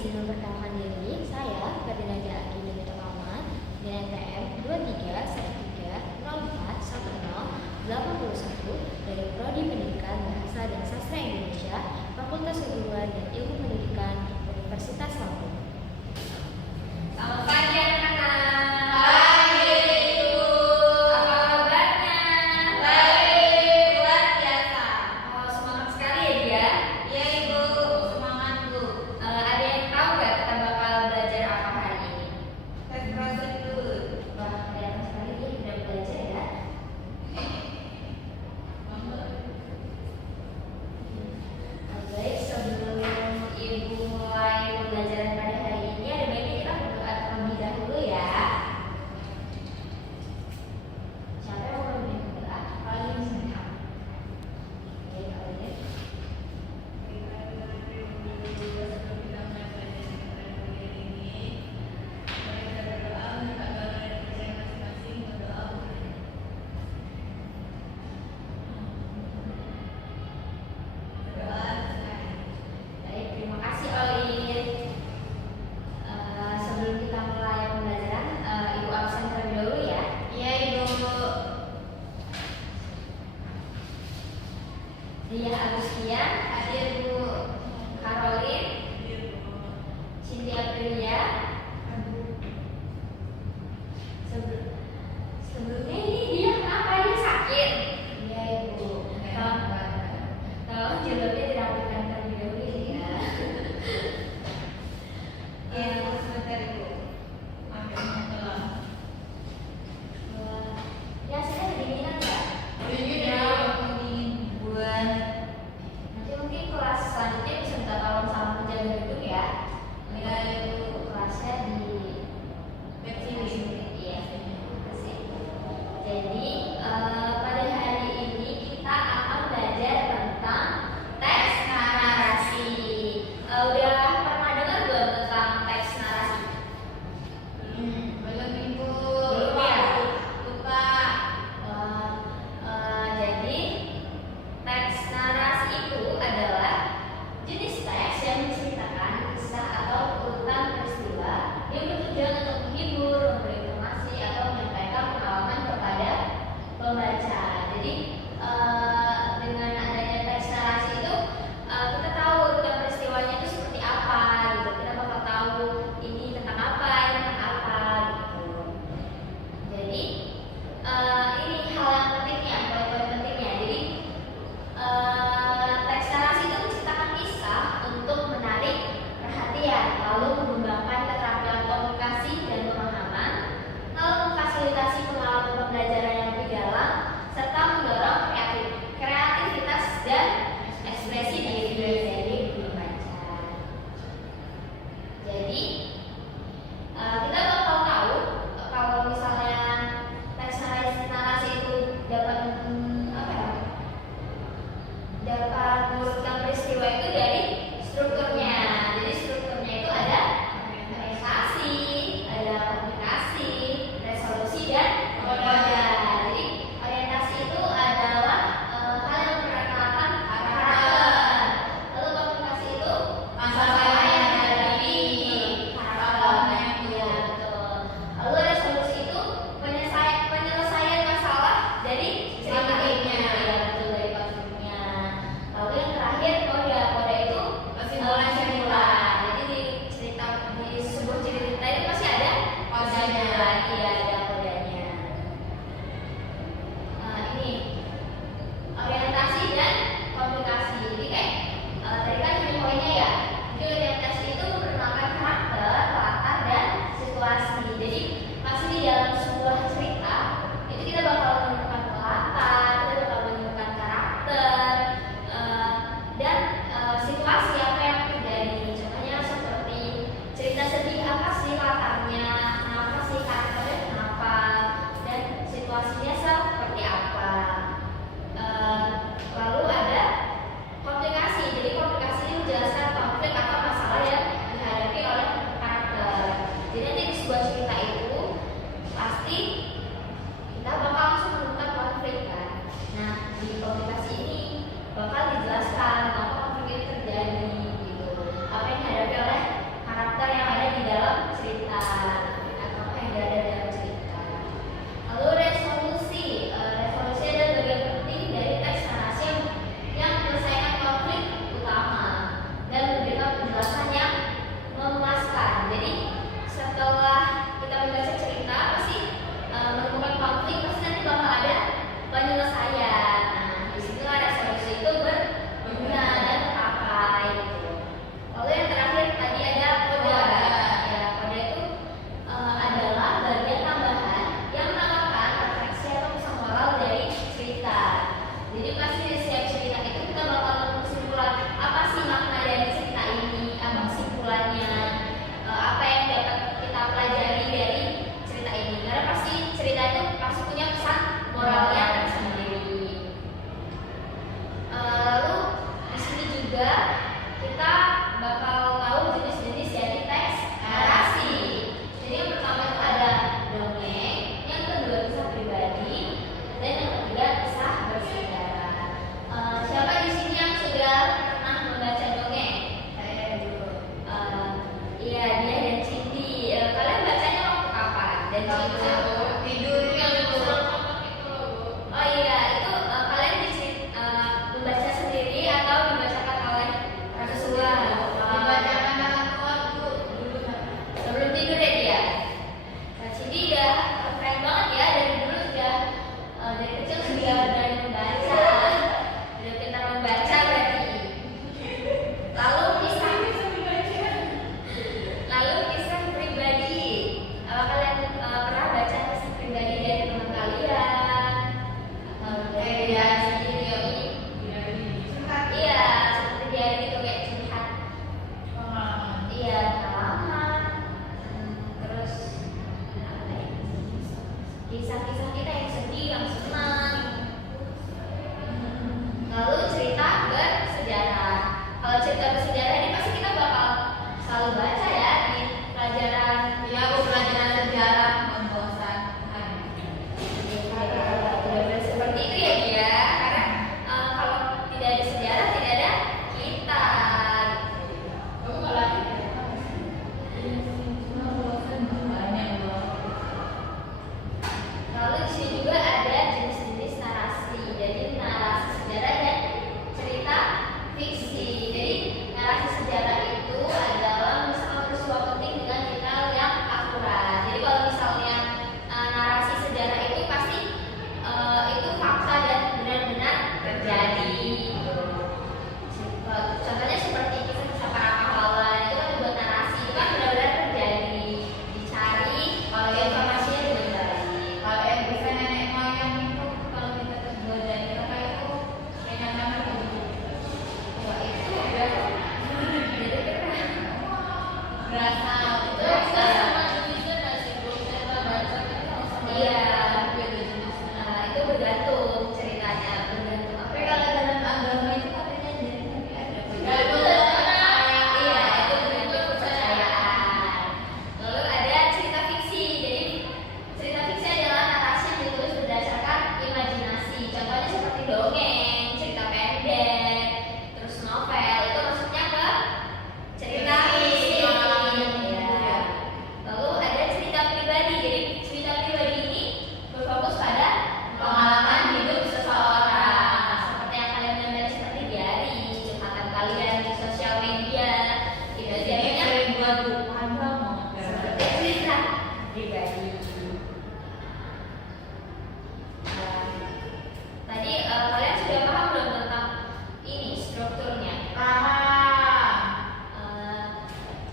izin memperkenalkan diri, saya Ferdinand Aki Dinita Muhammad dengan NPM 2313041081 dari Prodi Pendidikan Bahasa dan Sastra Indonesia, Fakultas Keguruan dan Ilmu Pendidikan Universitas Lampung. Selamat pagi anak-anak. Pagi Ibu. Apa kabarnya? Baik, luar biasa. Oh, semangat sekali ya dia. Iya Ibu, semangat Bu. Ada yang tahu nggak kita bakal belajar apa hari ini? Tes prosedur. Wah, kelihatan sekali dia udah belajar ya.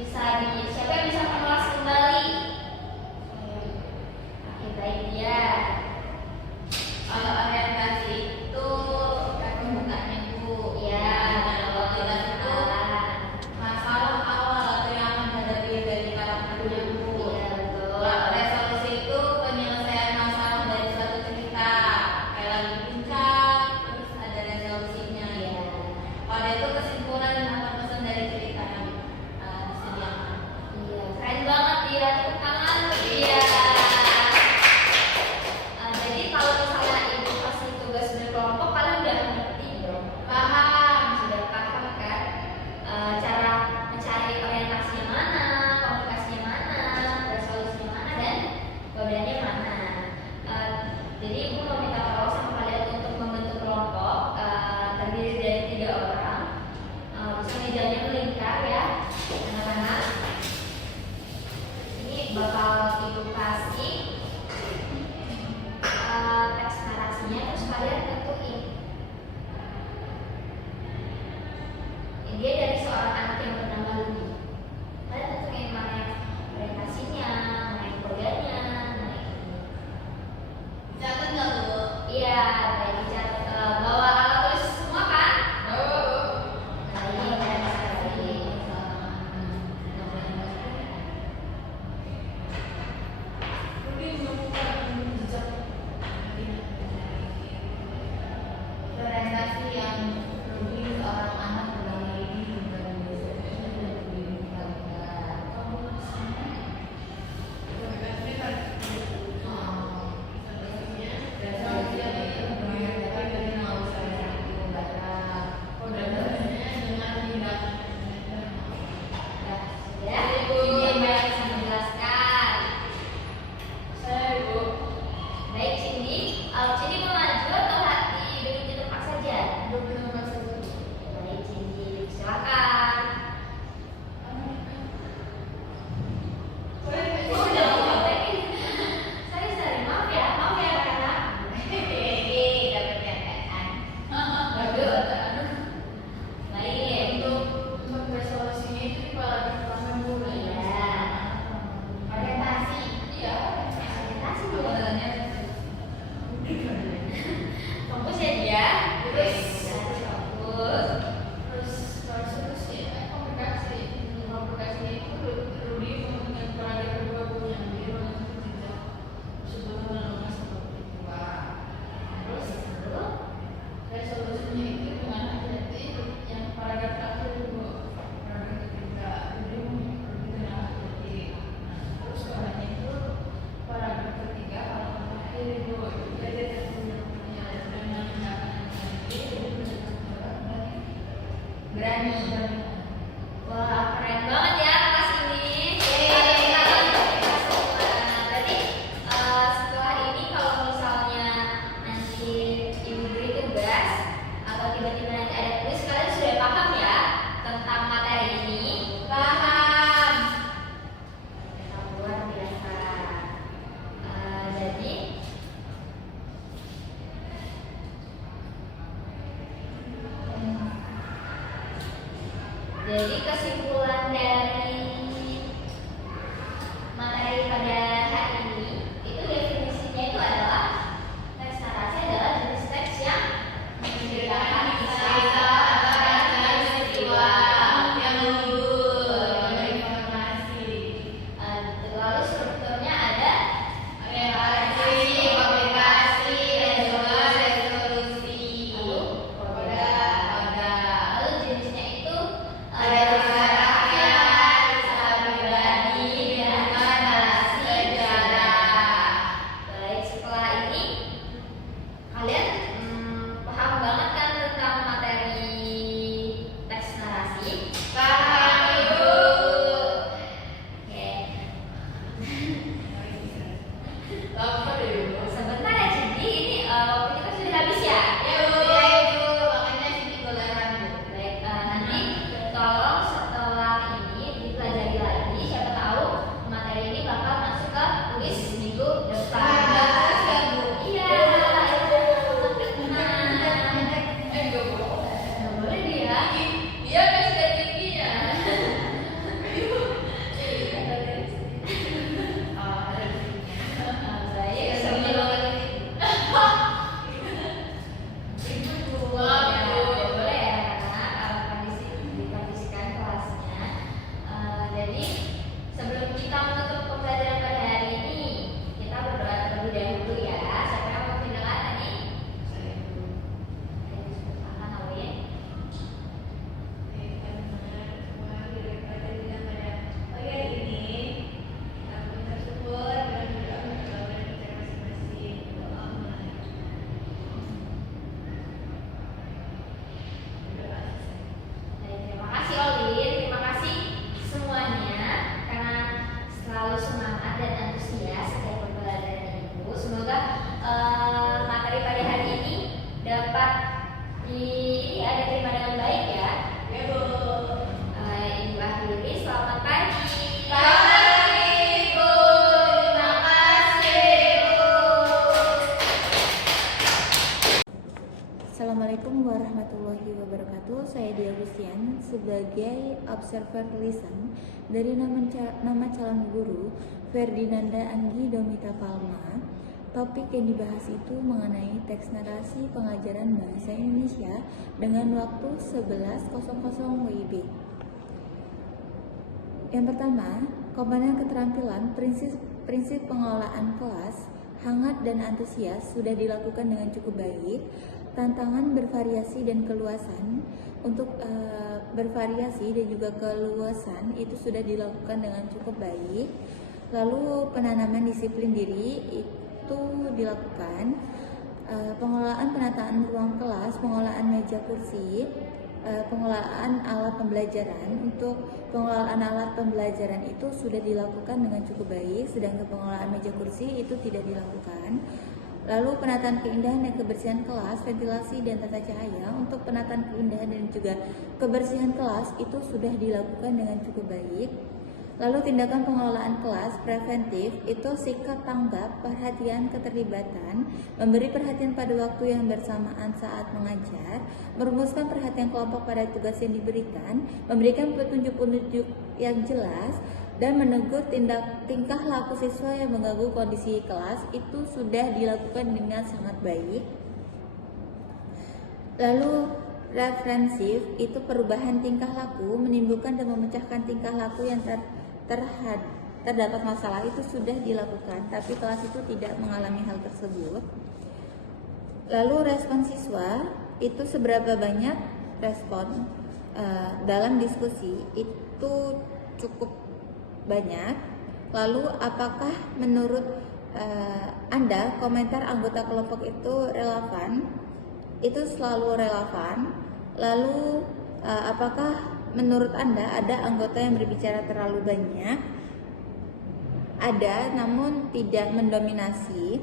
Siapa yang bisa mengulas kembali? Oke, baik dia. Kalau orientasi itu pembukaannya Bu. Ya, Kalau kelas itu masalah awal atau yang menghadapi dari karakternya Bu. Iya, betul. Kalau resolusi itu penyelesaian masalah dari suatu cerita. Kayak lagi puncak, terus ada resolusinya. Iya. Pada itu kesimpulan atau pesan dari cerita yang disediakan. sebagai observer lisan dari nama calon guru Ferdinanda Anggi Domita Palma. Topik yang dibahas itu mengenai teks narasi pengajaran bahasa Indonesia dengan waktu 11.00 WIB. Yang pertama, komponen keterampilan prinsip pengelolaan kelas hangat dan antusias sudah dilakukan dengan cukup baik. Tantangan bervariasi dan keluasan untuk bervariasi dan juga keluasan itu sudah dilakukan dengan cukup baik. Lalu penanaman disiplin diri itu dilakukan. Pengelolaan penataan ruang kelas, pengelolaan meja kursi, pengelolaan alat pembelajaran. Untuk pengelolaan alat pembelajaran itu sudah dilakukan dengan cukup baik, sedangkan pengelolaan meja kursi itu tidak dilakukan. Lalu penataan keindahan dan kebersihan kelas, ventilasi dan tata cahaya. Untuk penataan keindahan dan juga kebersihan kelas itu sudah dilakukan dengan cukup baik. Lalu tindakan pengelolaan kelas preventif itu sikap tanggap, perhatian, keterlibatan, memberi perhatian pada waktu yang bersamaan saat mengajar, merumuskan perhatian kelompok pada tugas yang diberikan, memberikan petunjuk-petunjuk yang jelas, dan menegur tingkah laku siswa yang mengganggu kondisi kelas itu sudah dilakukan dengan sangat baik. Lalu referensif itu perubahan tingkah laku, menimbulkan dan memecahkan tingkah laku yang terdapat masalah itu sudah dilakukan, tapi kelas itu tidak mengalami hal tersebut. Lalu respon siswa itu seberapa banyak respon dalam diskusi itu cukup banyak. Lalu apakah menurut Anda komentar anggota kelompok itu relevan? Itu selalu relevan. Lalu apakah menurut Anda ada anggota yang berbicara terlalu banyak? Ada, namun tidak mendominasi.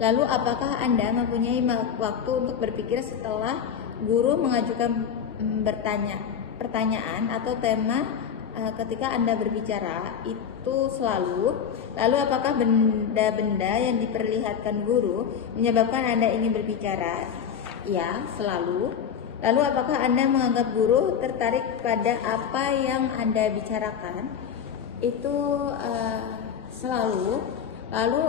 Lalu apakah Anda mempunyai waktu untuk berpikir setelah guru mengajukan pertanyaan atau tema ketika Anda berbicara itu selalu? Lalu apakah benda-benda yang diperlihatkan guru menyebabkan Anda ingin berbicara? Ya, selalu. Lalu apakah Anda menganggap guru tertarik pada apa yang Anda bicarakan? Itu selalu. Lalu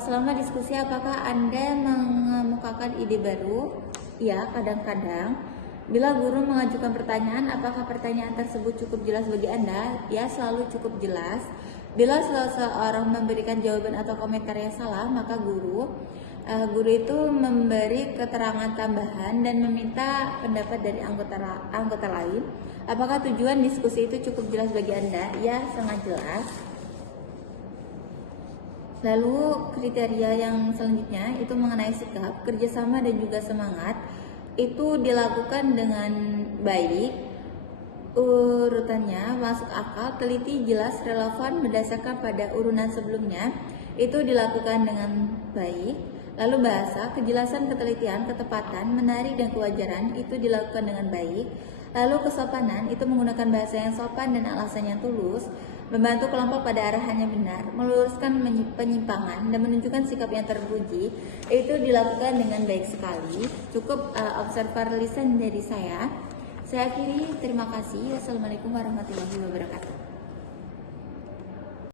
selama diskusi apakah Anda mengemukakan ide baru? Ya, kadang-kadang. Bila guru mengajukan pertanyaan, apakah pertanyaan tersebut cukup jelas bagi Anda? Ya, selalu cukup jelas. Bila seseorang memberikan jawaban atau komentar yang salah, maka guru itu memberi keterangan tambahan dan meminta pendapat dari anggota lain. Apakah tujuan diskusi itu cukup jelas bagi Anda? Ya, sangat jelas. Lalu kriteria yang selanjutnya itu mengenai sikap, kerjasama dan juga semangat. Itu dilakukan dengan baik. Urutannya masuk akal, teliti, jelas, relevan berdasarkan pada urunan sebelumnya. Itu dilakukan dengan baik. Lalu bahasa, kejelasan, ketelitian, ketepatan, menarik dan kewajaran itu dilakukan dengan baik. Lalu kesopanan itu menggunakan bahasa yang sopan dan alasan yang tulus, membantu kelompok pada arahan yang benar, meluruskan penyimpangan dan menunjukkan sikap yang terpuji, itu dilakukan dengan baik sekali. Cukup observer lisan dari saya. Saya akhiri, terima kasih. Wassalamualaikum warahmatullahi wabarakatuh.